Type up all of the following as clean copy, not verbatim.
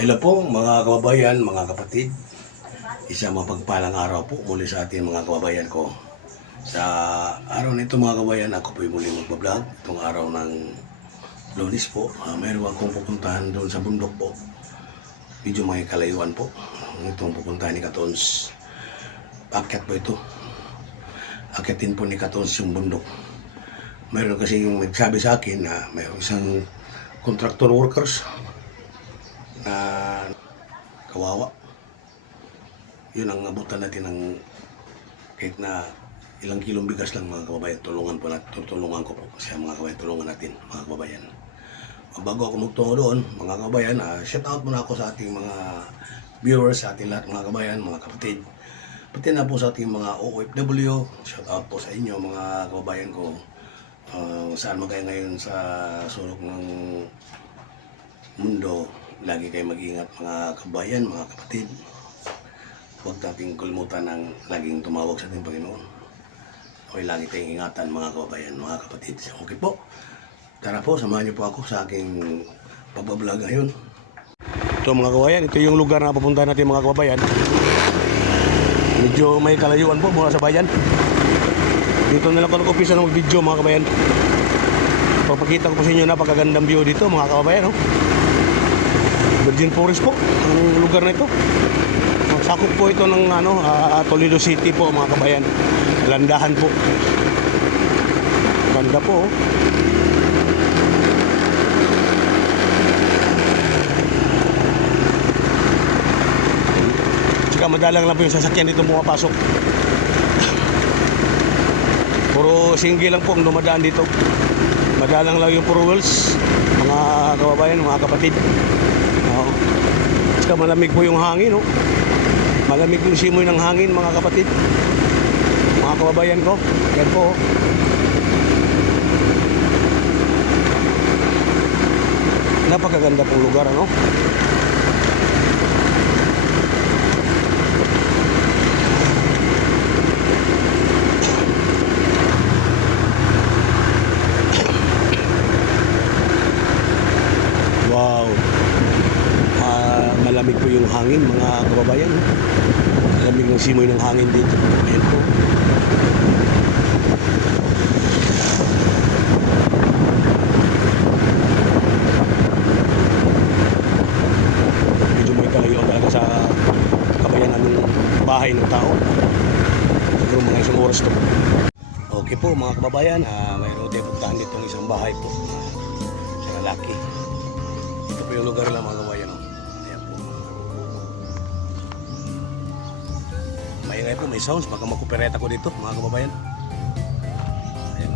Hello po mga kababayan, mga kapatid. Isang mapagpalang araw po muli sa ating mga kababayan ko. Sa araw nito mga kababayan, ako po muli magbablog. Itong araw ng Lunes po, mayroon akong pupuntahan doon sa bundok po. Medyo may kalayuan po. Itong pupuntahan ni Katons. Akyat po ito. Akyatin po ni Katons yung bundok. Mayroon kasi yung nagsabi sa akin na mayroon isang contractor workers na kawawa. Yun ang abutan natin ng kahit na ilang kilong bigas lang mga kababayan. Tulungan ko po kasi mga kababayan, tulungan natin mga kababayan. Bago ako magtungo doon mga kababayan, shout out muna ako sa ating mga viewers, sa ating lahat mga kababayan, mga kapatid. Pati na po sa ating mga OFW, shout out po sa inyo mga kababayan ko. Saan man kayo ngayon sa sulok ng mundo, lagi kayo mag-ingat mga kabayan, mga kapatid. Huwag nating kalimutan ng laging tumawag sa ating Panginoon. Okay, lagi tayong ingatan mga kababayan, mga kapatid. Okay po. Tara po, samahan niyo po ako sa aking pagbablog ngayon. Ito mga kababayan, ito yung lugar na pupuntahan natin mga kababayan. Medyo may kalayuan po mula sa bayan. Dito na lang ako nag-umpisa ng video mga kababayan. Pagpakita ko po sa inyo napakagandang view dito mga kababayan. Virgin Forest po ang lugar na ito. Sakop po ito ng Toledo City po mga kabayan. Landahan po. Ganda po. Tsaka madalang lang po yung sasakyan dito pumapasok. Puro single lang po ang dumadaan dito. Madalang lang yung puro wheels mga kababayan, mga kapatid. Tsaka malamig po yung hangin, no? Malamig yung simoy ng hangin, mga kapatid. Mga kababayan ko. Yan po. Napakaganda pong lugar, ano? Wow. Malamig po yung hangin mga kababayan. Malamig ng simoy ng hangin dito. Ayan po. Medyo may kalayuan talaga sa kabayanan ng bahay ng tao. Siguro mga isang oras to. Okay po mga kababayan, mayroon din puntahan ditong isang bahay po sa lalaki. Ito po yung lugar lang mga kababayan. Maingay po, may sounds, baka makopyright ako dito mga kababayan. Ayan.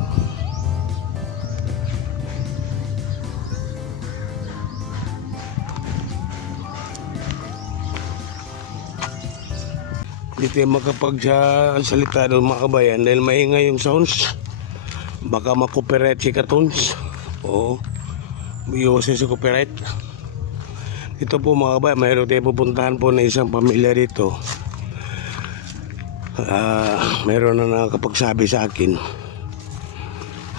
Dito yung makapagsalita doon mga kababayan dahil maingay yung sounds. Baka makopyright si Katons. Oo, iwasin si copyright. Dito po mga kababayan, mayroon tayo pupuntahan po na isang pamilya dito. Meron na nakapagsabi sa akin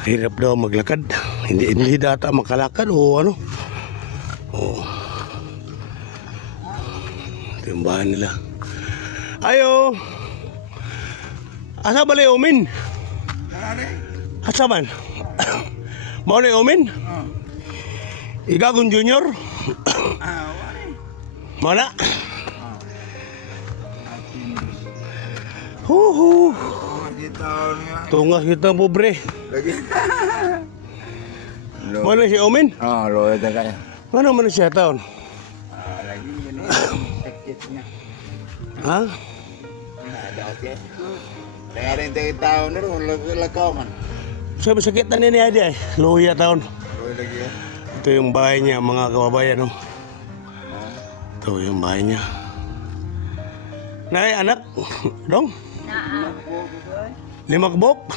hirap daw maglakad, hindi data makalakad o ano. Ito yung bahay nila. Ayo, asa ba na umin? Asa man? Mau na umin? Igagon Junior? Mana? Huhu. Tungas kita pobre. Lagi. Mana si Omin? Lo ada kaya. Mana mana siya taon? Lagi ini sakitnya. Ha? Ada oke. Ada yang tahun itu lekaman. Sabi sakitan ni ada eh. Luya taon. Lo lagi ya. Ito yung bahay niya mga kababayan, no? Ito yung bahay niya. Nay anak, dong? Lima kabok.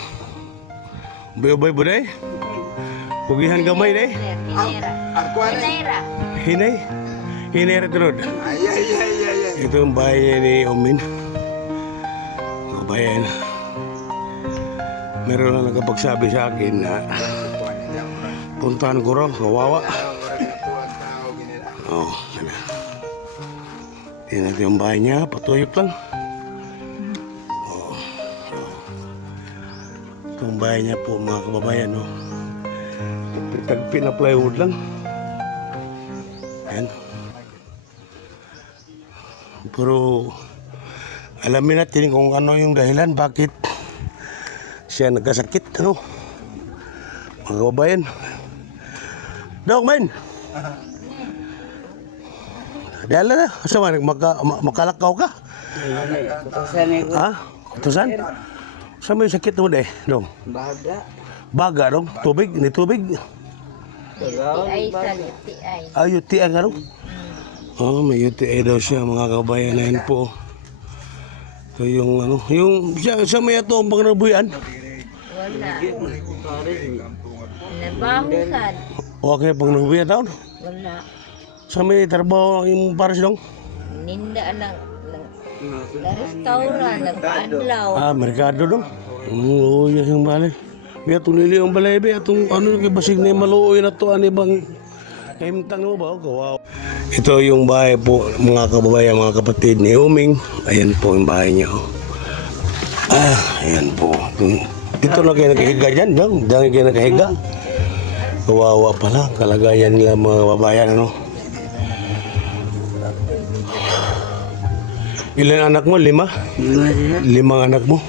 Boy buday. Pugihan gamay day. Aku ada. Hinay tulod. Iya. Ito yung bahay niya ni Omin. Kabayan. Meron na nagkapagsabi sa akin na puntahan ko raw, kawawa. Oh, Tingnan natin yung bahay niya, patuyok lang. Ito yung bahay niya po mga kababayan. Oh. Tagpi na plywood lang. Ayan. Pero alamin natin kung ano yung dahilan bakit siya nagkasakit. Ano? Mga kababayan. Dok, man! Dala na. Asa man, makalakaw ka? Ha? Kutusan? Saan mo yung sakit mo deh? Dong? Baga. Baga dong? Tubig? Hindi tubig? UTI sa UTI. UTI nga dong? Oh, may UTI daw siya mga kabayan na yun po. So yung ano, yung sa may ato ang pangnabuyan. Wala. Nabahusan. Okay, pangnabuyan daw. Wala. Sa may trabaho yung pares dong? Ninda ng restaurant, nagpaadlaw. Merkado dong. Oo, yan yung balay. Kaya itong lili yung balay, itong ano, basig na yung maluoy na to, ano bang kaimtang mo ba? Wow. Ito yung bahay po, mga kababayan, mga kapatid ni Uming. Ayan po yung bahay niya. Ayan po. Dito na kayo nakahiga dyan, dyan kayo nakahiga. Kawawa pala, kalagayan nila mga kababayan, ano. Ilan anak mo? 5? 5 anak mo?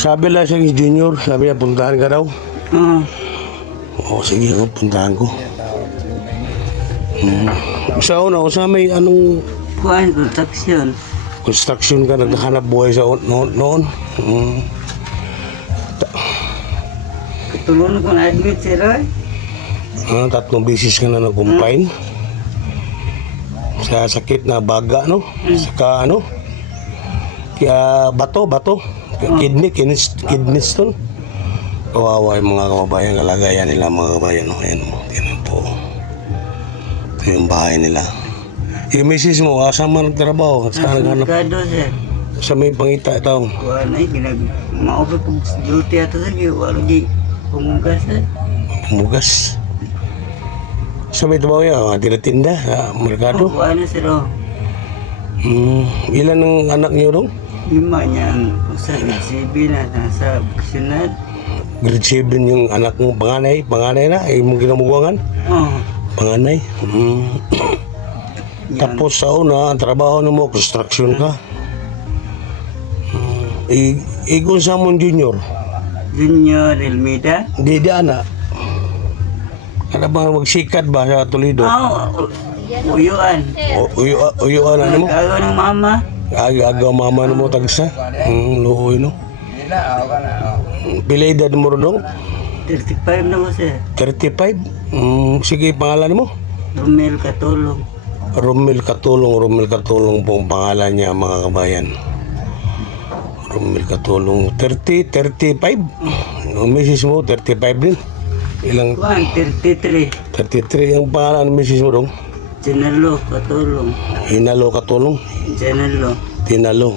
Sabi lang siya junior, sabi niya puntahan ka daw. Oo, sige, puntahan ko. Sa una, sa may anong... Kuhaan, construction. Construction ka, naghahanap buhay sa noon. Katulungan ko na-admit si Roy. 3 beses ka na nag-confine. Sa sakit na baga, no? Saka ano? Kaya bato. Kidney stone. Kawawa yung mga kababayan, kalagayan nila mga kababayan. No? Ayan mo, tinan po. Ito yung bahay nila. Yung misis mo, saan man nagtrabaho? Saan naghanap? Merkado, sir. Sa may pangita ito. Kuhaan ay, maupit kong duty ato sa iyo. Wala di pumugas, sir. Mugas. Sa may trabaho yan, tinatinda sa merkado. Kuhaan na, sir. Ilan ang anak niyo dong? 5 niyang usa na CB na nasa baksyonad. Grade 7 yung anak mo, panganay na, ay mong ginamugangan. Panganay. Tapos sa una, ang trabaho mo, construction ka. Kung sa mong junior? Junior Elmida. Di ana. Ano ba magsikat ba sa Toledo? Uyuan. Uyuan ano mo? Nagkagawa ng mama. Agaw mama mo tagsa. Luoy no. Pila edad mo ron? 35 na ko, sir. 35? Sige, pangalan mo? Romel Katulong. Romel Katulong po ang pangalan niya mga kabayan. Romel Katulong. 35? Ang misis mo, 35 din? Ilang? 33. 33 ang pangalan ng misis mo dong? Tinalo Katulong. Hinalo Katulong? Tinalo.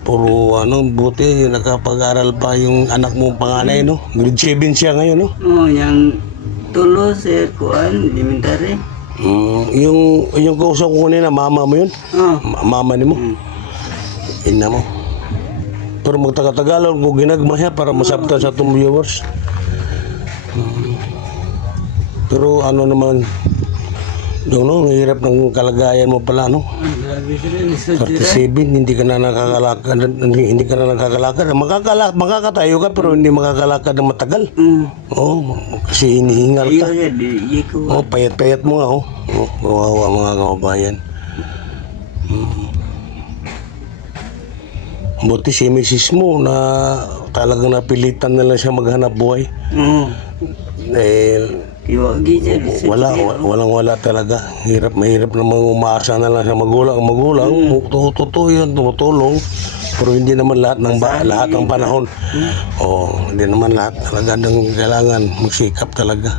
Puro buti nakapag-aral pa yung anak mo panganay, no? Grade 7 siya ngayon, no? Yang tulo, sir, kuhaan, elementary. Yung kausap ko kanina, mama mo yun? Mama ni mo? Ina mo? Pero magtaga-tagalog ko ginagmahya para masabtan sa itong viewers. Pero ano naman, no, hirap ng kalagayan mo pala, no? Grabe sila, 37, hindi ka na nakakalakad, makakatayo ka pero hindi makakalakad ng matagal. Oo, kasi hinihingal ka. Oh, payat-payat mo nga, kawawa mga kababayan. Buti si misis mo na talagang napilitan na lang siya maghanap buhay. Dahil walang talaga. Mahirap namang umaasa na lang sa magulang. Totoo yun, tumutulong. Pero hindi naman lahat ng panahon. Hindi naman lahat talaga ng kailangan magsikap talaga.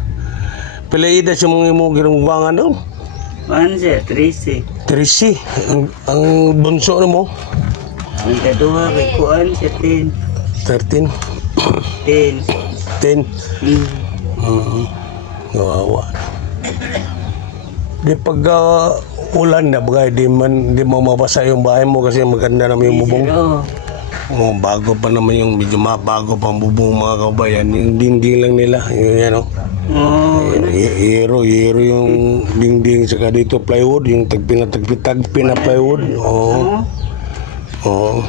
Pila-ida siya mga mo ginagawangan doon? 13. 13. Ang bunso mo? Ang kaduha kay kuhaan siya 10. 13? 10. Kawawa. Di pag ulan na bagay, di mo mabasa yung bahay mo kasi maganda naman yung bubong. Oo. Oh, bago pa naman yung medyo bago pa ang bubong mga kabayan. Yung dingding lang nila, yung yan o. Oo. Hero yung dingding saka dito plywood, yung tagpi na plywood. Oo. Oo.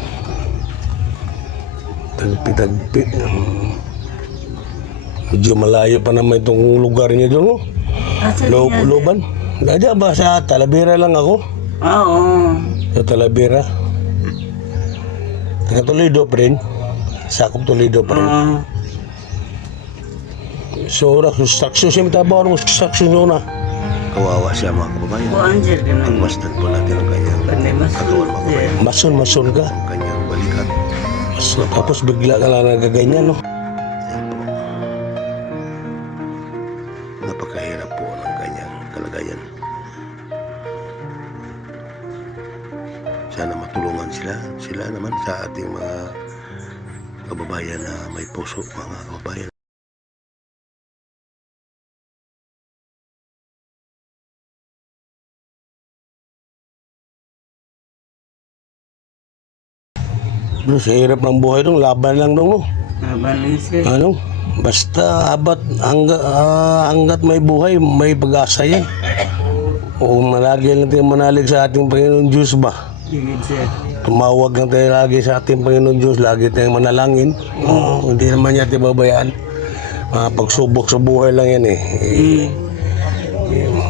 Tagpi. Medyo malayo pa naman itong lugar niya doon. Oh. Asa niya? Loban. Dadya ba sa Talavera lang ako? Oo. Sa Talavera. Taga Toledo pa rin. Sakop Toledo pa rin. Oo. So, construction siya matabaw ng construction doon na. Kawawa siya mga kababayan. Kuan sir ka na. Pagmasdan po natin ang kanyang Panay mas katawan mga kababayan. Mason ka. Ang kanyang balikat. So, tapos bigla ka lang nagaganyan, no? Napakahirap po ng kanyang kalagayan. Sana matulungan sila naman sa ating mga kababayan na may puso, mga kababayan. Bro, sa hirap ng buhay dong, laban lang dong, no? Nabalay sir. Ano? Basta hanggat may buhay, may pag-asa yan. O malagi lang tayo manalig sa ating Panginoon Diyos ba? Digid sir. Tumawag lang tayo lagi sa ating Panginoon Diyos, lagi tayong manalangin. Hindi naman niya tayo babayaan. Mga pagsubok sa buhay lang yan eh.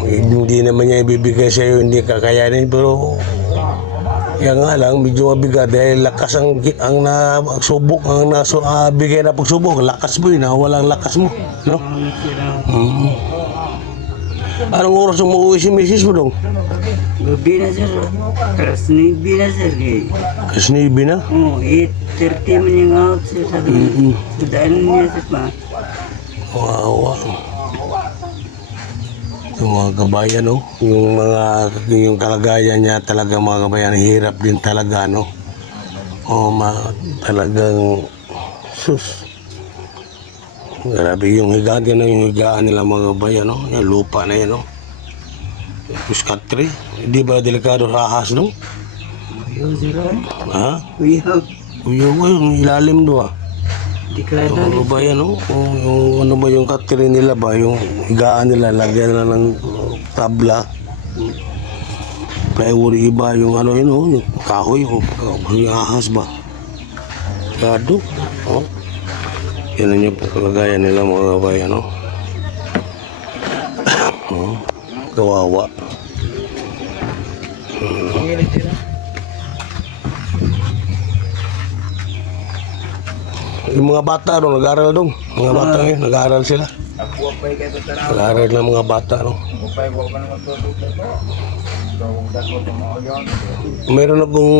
Hindi naman niya ibibigay sa iyo, hindi kakayanin. Pero yan nga lang, medyo mabigat dahil lakas ang nagsubok, ang bigay na pagsubok, lakas mo yun, walang lakas mo, no? Anong oras umuwi si misis mo dong? Gabi na sir. Alas 9 na sir. Kasi nibi na? Oo, 8:30 man yung out sir. Sabi sa daan niya sir pa. Wawa. Yung mga kabayan, no? Yung kalagayan niya talaga mga kabayan, hirap din talaga, no? Talagang sus. Grabe yung higaan nila mga kabayan, no? Yung lupa na yan, no? Tapos country, hindi ba delikado sa ahas, no? Kuyaw sir. Ha? Kuyaw. Yung ilalim do, ah. Di ka na. Ano ba yan, no? Yung ano ba yung country nila ba? Yung higaan nila, lagyan na ng tabla. Plywood iba, yung ano yun, oh, yung kahoy, yung ahas ba? Gado, oh. Yan ang yung kalagayan nila mga kabayan, no? Oh, kawawa. Yung mga bata, no, nag-aaral dong. Mga bata ngayon, nag-aaral sila. Ako pa kayo sa tara. Nag-aaral ng mga bata, no. Ako pa ko naman to. Meron akong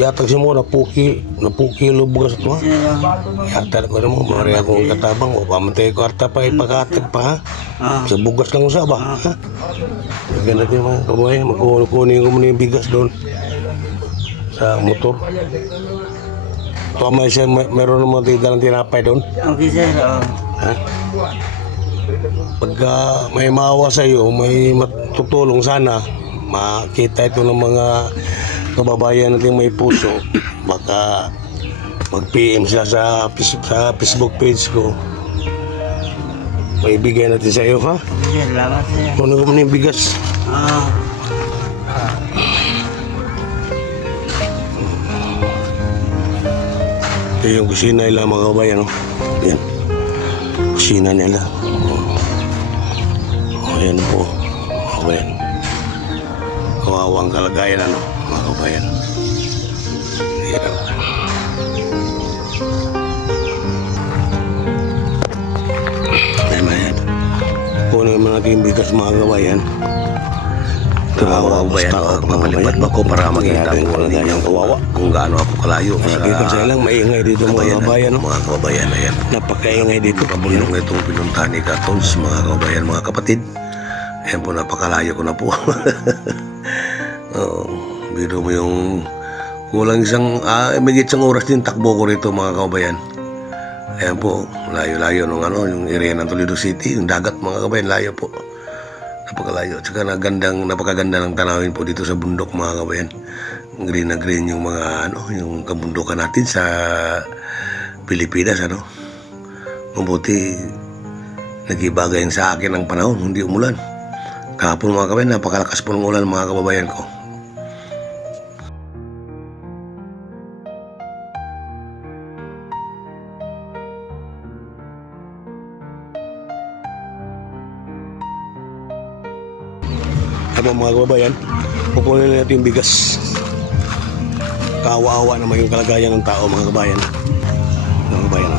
yatag siya mo, napuki lubog sa tuwa. Yatag ko na mo, mari akong katabang, o pamantay ko arta pa, ipakatag pa, ha. Sa bugas lang sa ba, ha. Ganun natin mga kabayan, magkukunin ko muna yung bigas doon sa motor. Tama siya, meron naman dalang tinapay doon. Okay sir. Ha? Pagka may maawa sa iyo, may matutulong sana, makita ito ng mga kababayan natin may puso, baka mag-PM sila sa Facebook page ko. May bigay natin sa iyo, ha? Sir, salamat sir. Kunin ko muna yung bigas. Ito yung kusina nila mga kabayan, no? Yan. Kusina nila. Ayan po. Ayan. Kawawang kalagayan, ano, mga kabayan. Ayan. Ayan. Kunin mo natin yung bigas mga kabayan. Kawawa ba yan? Papalipad ba ko para makita ko ninyong kawawa kung gaano ako kalayo sa lang maingay dito mga kabayan, no? Mga kabayan na yan. Napakaingay dito. Pabulong itong pinuntahan ni Katons, mga kabayan, mga kapatid. Ayan po, napakalayo ko na po. Biro mo yung kulang migit isang oras din takbo ko rito mga kabayan. Ayan po, layo-layo nung yung area ng Toledo City, yung dagat mga kabayan, layo po. Napakalayo. Tsaka napakaganda ng tanawin po dito sa bundok mga kabayan. Green na green yung mga yung kabundukan natin sa Pilipinas Mabuti nagibagay sa akin ang panahon, hindi umulan. Kahapon mga kabayan, napakalakas po ng ulan mga kababayan ko. Ako mga kababayan, kukunin natin yung bigas. Kaawa-awa naman yung kalagayan ng tao mga kababayan. Mga kababayan.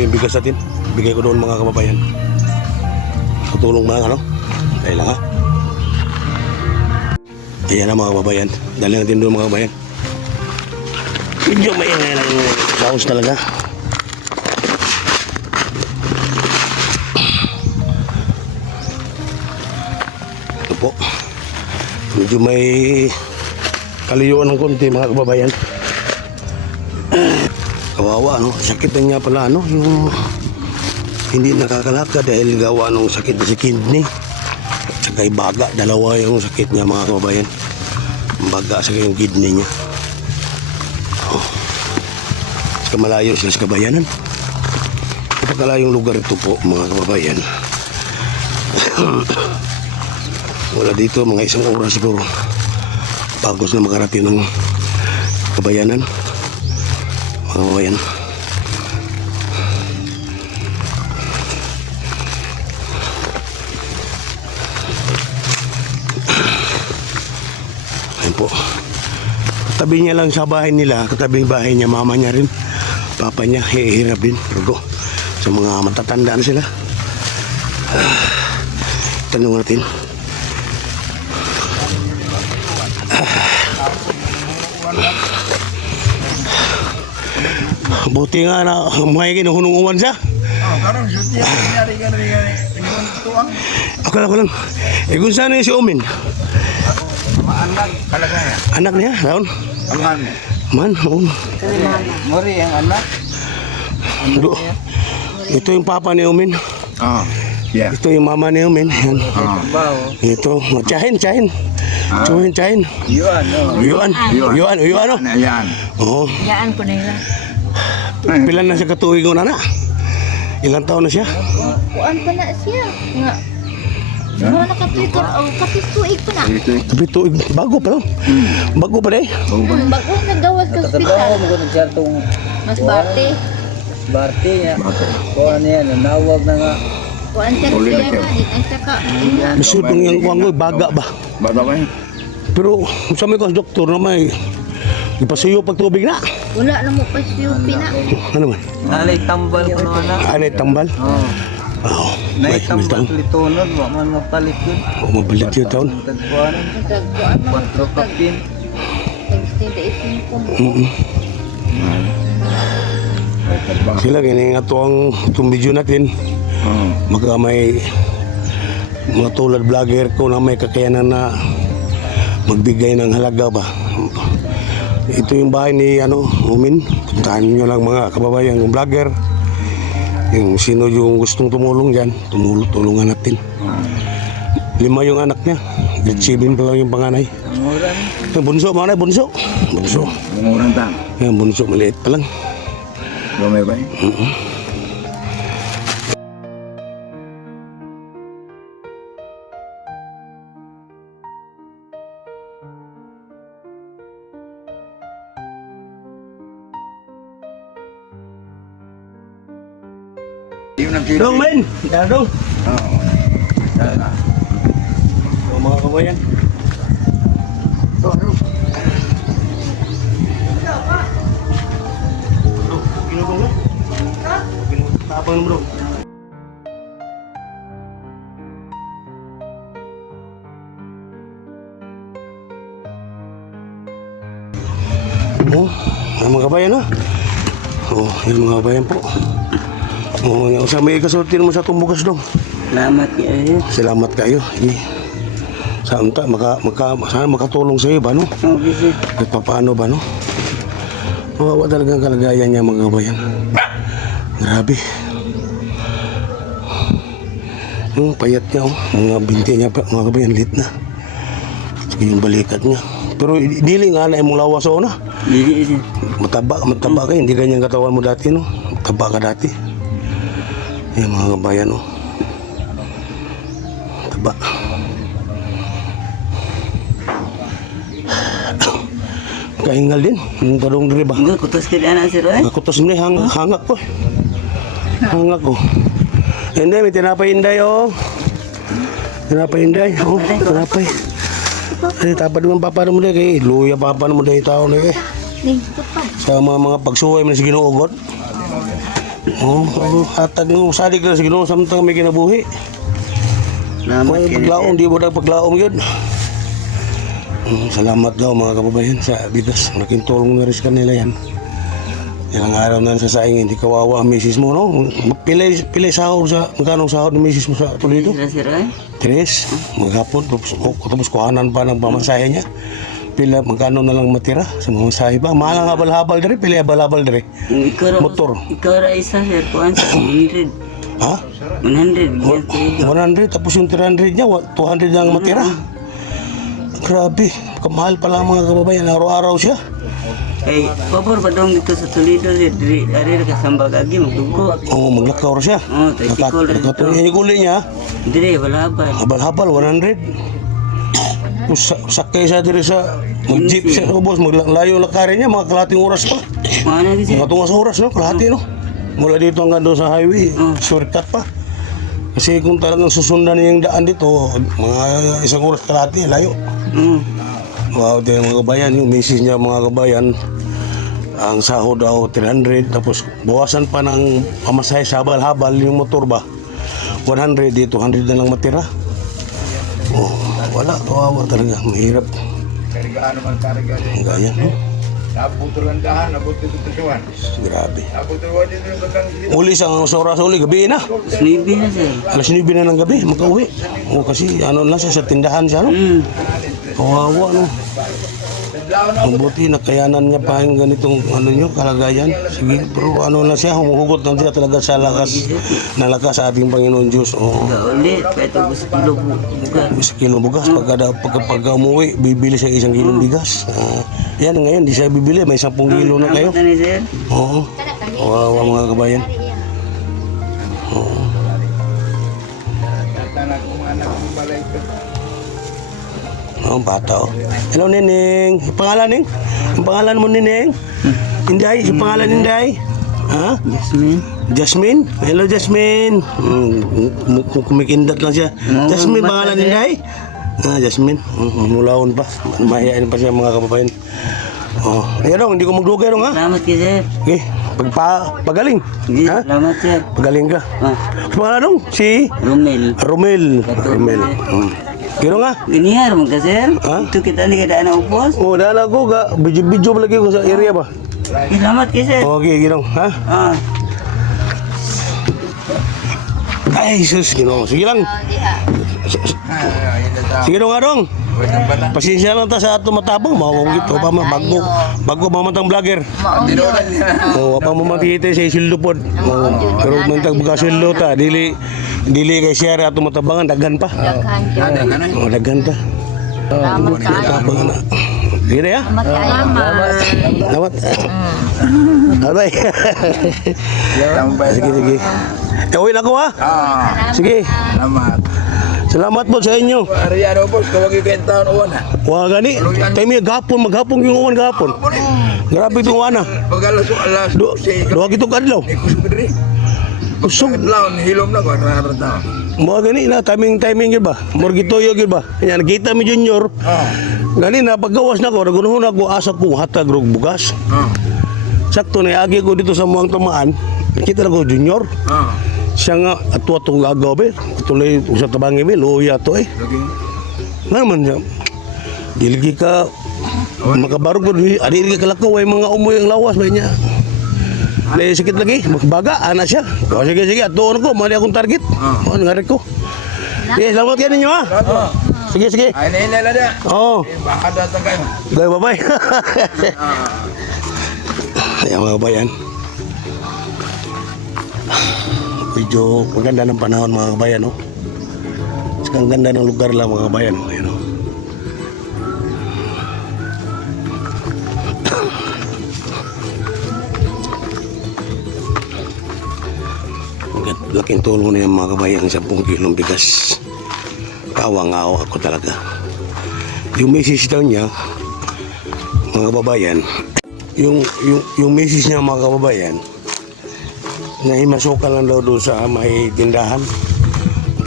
Yung bigas natin, bigay ko doon mga kababayan. Tutulong mo lang Dahil lang Ayan na mga kababayan. Dali natin doon mga kababayan. Medyo maingay lang yung sounds talaga. Po. Medyo may kaliyuan ng konti mga kababayan. Kawawa sakit na niya pala yung hindi nakakalakad dahil gawa ng sakit na si kidney at saka baga, dalawa yung sakit niya mga kababayan. Baga sa yung kidney niya. Saka malayo sila sa kabayanan. Napakalayong lugar ito po mga kababayan. Wala dito mga 1 oras siguro bago na makarating ng kabayanan mga kababayan. Ayun po, katabi niya lang sa bahay nila, katabing bahay niya mama niya rin, papa niya hihirap din pero sa mga matatanda na sila. Tanong natin. Buti nga na may kinuhunong uwan siya. Karong shoot niya. Gani. Tuwang. Ako lang. Kung saan na si Omin? Maanak. Kalagaya. Anak niya, Raon? Alhan. Man, Mori ang anak. Ito yung papa ni Omin. Yeah. Ito yung mama ni Omin. Yan. Bao. Ito, tsahin. Tsahin. Yuan. Ayan. Oo. Yaan ko na nila. Pilan na siya katuig ko na. Ilang taon na siya? Kuan pa na siya. Nga. Mga nakaplikor o kapituig pa na. Kapituig. Bago pa lang. Bago pa rin. Bago nagawas ka hospital. Mas barte. Barte niya. Kuha niya. Nanawag na nga. Kuan siya siya nga. Di na siya ka. Bisod ng yung kuwang ko, baga ba? Baga ba yun? Pero sa may doktor na may ipasuyo pag tubig na. Wala na mo pa siya pina. Ano man? Nalay tambal ko na anak. Anay tambal? Oo. Nay tambal litonod. Wa man mapalit yun. Mabalit yun taon. Tagpuanan. Nagkuan mo. 4 kapin. Nagstay ko. Sila gini nga to ang itong video natin. Magka may mga tulad vlogger ko na may kakayanan na magbigay ng halaga ba. Ito yung bahay ni Umin. Puntahan nyo lang mga kababayan yung vlogger. Yung sino yung gustong tumulong dyan, tulungan natin. 5 yung anak niya. Grade 7 pa lang yung panganay. Tanguran. Yung bunso, mga na, bunso. Tanguran tang. Yung bunso, maliit pa lang. Lumay ba yun? Dong, men! Dong! Oo. Sana. O mga kabayan. Ginugong na? Tapang bro. Mga kabayan yung mga kabayan po. Sa may ikasultin mo sa tumbugas dong. Salamat kayo. Salamat kayo. Saan sana makatulong sa iyo ba no? Okay, sir. At paano ba no? Mawawa talaga ang kalagayan niya mga kabayan. Grabe. Yung payat niya, oh. Mga binti niya, mga kabayan, lit na. Sige yung balikat niya. Pero dili nga na imong lawas o na. Dili. Mataba ka, hindi ganyan katawan mo dati, no? Mataba ka dati. Ayan mga kabayan, oh. Taba. Kaingal din, yung tarong diri ba? Enggak kutos ka na sir eh. Nakutos mo na, hangak ko. Hangak ko. Hindi, may tinapay inday, oh. Tinapay inday, oh, tinapay. Ay, tapad naman papa mo na kay luya papa mo dahil tao na eh. Ning, pa. Sa mga pagsuway mo na si Ginoo hatag mo sadig na si Ginoo samtang may kinabuhi. Salamat May paglaom, di mo na paglaom yun. Salamat daw mga kababayan sa bigas. Malaking tulong na rin sa kanila yan. Ilang araw na sa saing, hindi kawawa ang misis mo, no? Pilay sahod sa, magkano sahod ng misis mo sa Toledo? sir eh. 3, maghapon, tapos kuhanan pa ng pamasahe niya. Pila, magkano na lang matira sa mamasahe pa. Mahal ang habal-habal dere, pila habal-habal dere. Motor. Ikaw ra isa sir, kuan sa 100. Ha? 100. 100, tapos yung 300 niya, 200 na ang matira. Grabe, kamahal pala ang mga kababayan, araw-araw siya. Kay pabor ba dong dito sa Toledo sir, diri ari ka sambag agi magdugo. Oo, maglakaw rin siya. Oh, tricycle rin ito. Yung kuli niya, Diri balabal. habal-habal, 100. Tapos sakay siya diri sa mag-jeep siya, boss, maglayo lakarin niya, mga kalahating oras pa. Mana di sir? Mga tungas oras, no? Kalahati, no? Mula dito hanggang doon sa highway, shortcut pa. Kasi kung talagang susundan niya yung daan dito, mga isang oras kalahati, layo. Wow, din mga kabayan, yung misis niya mga kabayan, ang sahod daw 300, tapos bawasan pa ng pamasahe sa habal-habal yung motor ba, 100, dito 100 na lang matira. Oh, wala, kawawa talaga, mahirap. Karigaan naman karigaan. Ang ganyan, no? Naputulan dahan, naputulan tuwan. Grabe. Naputulan dito yung bakang Uli sa oras uli, gabi na. Snibi na sir. Alas 9 na ng gabi, makauwi. O kasi ano lang siya sa tindahan siya, no? Kawawa, no? Mabuti, nakayanan niya pa yung ganitong ano nyo, kalagayan. Sige, pero ano lang siya, humuhugot lang siya talaga sa lakas, na lakas sa ating Panginoon Diyos. Oo. Ulit, kaya ito gusto kilo buga. Sa kilong bugas, pag umuwi, bibili siya 1 kilong bigas. Yan, ngayon, di siya bibili, may 10 kilo na kayo. Salamat na ni sir. Oo. Kawawa mga kabayan. Oo. tanah kumana kung balay ko. Oh, bata oh. Hello, Neneng. Pangalan, Neng? Ang pangalan mo, Neneng? Inday? Yung pangalan, Inday? Ha? Jasmine. Jasmine? Hello, Jasmine. Kumikindat lang siya. Jasmine, pangalan, Inday? Ah, Jasmine. Mulaon pa. Mahihain pa siya mga kababayan. Oh, ayan dong, hindi ko magdugay dong ha. Salamat kayo sir. Okay, pagaling. Sige, Ha? salamat sir. Pagaling ka. Ah, Pangalan dong? Si Romel. Romel. Romel. Kiro nga? Ganihar mo ka sir. Ha? Ito kita ni kada na upos. Oh, dala ko ga video lagi ko sa area ba. Salamat kayo sir. Okay, ginong, ha? Ah, Ay, sus, ginong. Sige lang. Sige dong, adong. Pasensya lang ta sa ato matapang. Mawag ito pa bago mamantang vlogger. Oh, apa mo makita sa isildo pod. Oh, pero mantag buka sildo ta, dili kay share ato matabangan daghan pa. Oh, daghan pa. Tapang na. Dire ya? Selamat. Bye. Sige. Uwi na ko ha. Sige. Selamat. Salamat po sa inyo. Ariano boss, kawag ibentahan uwan ha. Wah gani, tayo maghapon yung uwan gahapon. Grabe itong uwan ha. Pag-alas alas Duha kitong kadlaw. kusog diri. Kusog. Laon hilom na ko narata. Mga gani na, timing yun ba? Morgitoyo yun ba? Yan, nakita mi junior. Gani na, paggawas na ko, nagunuhon ako, asa kong hatag rog bugas. Sakto na, agi ko dito sa muang tamaan. Nakita na ko junior. Siya nga, ato atong gagaw be. Tuloy, sa tabangi be, luya to eh. Nga naman siya. Diligi ka, makabarog ko, adi ka kalakaw, ay mga umoy ang lawas ba niya. May sakit lagi, magbaga, anak siya. O, sige, atuon ko, mali akong target. O, ngarit ko. Okay, salamat kayo ninyo ha. Sige. Ay nila dia. Oo. Baka datang kayo. Okay, bye-bye. Ayan mga kabayan. Medyo maganda ng panahon mga kabayan, no? Tsaka ang ganda ng lugar lang mga kabayan. Ayun, oh. Laking tulong niya mga kabayan, 10 kilong bigas. Kawang-awa ako talaga. Yung message daw niya, mga kababayan, yung message niya mga kababayan, na himasukan lang daw doon sa may tindahan.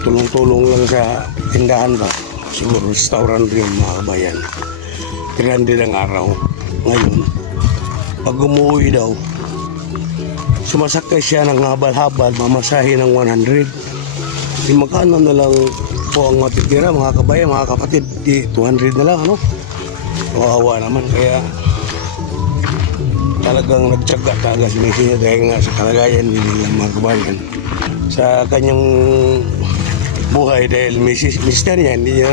Tulong-tulong lang sa tindahan daw. Siguro restaurant rin mga kabayan. 300 ang araw. Ngayon, pag umuwi daw, sumasakay siya ng habal-habal, mamasahe ng 100. Di magkano na lang po ang matitira mga kabayan, mga kapatid, di 200 na lang, ano? Kawawa naman, kaya talagang nagtsaga talaga si Messi niya dahil nga sa kalagayan nila mga kabayan. Sa kanyang buhay dahil mister niya, hindi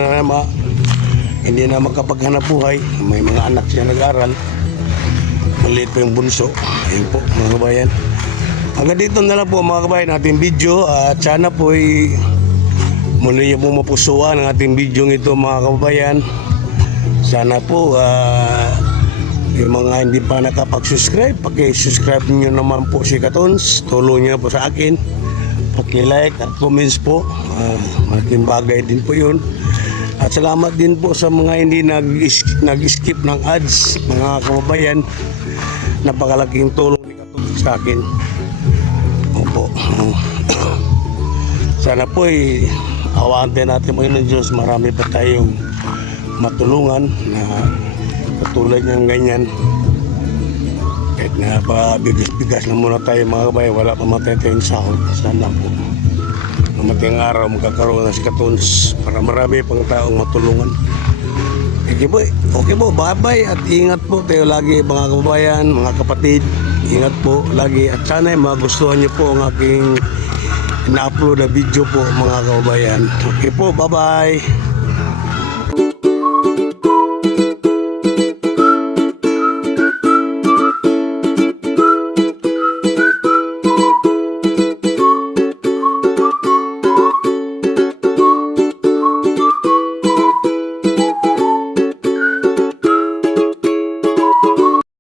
na makapaghanap buhay. May mga anak siya nag-aral. Maliit pa yung bunso. Ayun po mga kabayan. Hanggang dito na lang po mga kabayan ating video at sana po ay muli niyo po mapusuan ang ating video ito mga kababayan. Sana po yung mga hindi pa nakapag-subscribe, paki-subscribe niyo naman po si Katons. Tulong niyo po sa akin. Paki-like at comments po. Malaking bagay din po yun. At salamat din po sa mga hindi nag-skip ng ads mga kababayan. Napakalaking tulong ni Katons sa akin. Opo. Sana po ay awaan din natin mga ng Diyos. Marami pa tayong matulungan na katulad niyang ganyan. Kahit na pa bigas na muna tayo mga kabayan, wala pa matay tayong sahod. Sana po mating araw magkakaroon na si Katons para marami pang taong matulungan. Okay po, bye-bye at ingat po tayo lagi mga kababayan, mga kapatid. Ingat po lagi at sana magustuhan niyo po ang aking na-upload na video po mga kababayan. Okay po, bye-bye.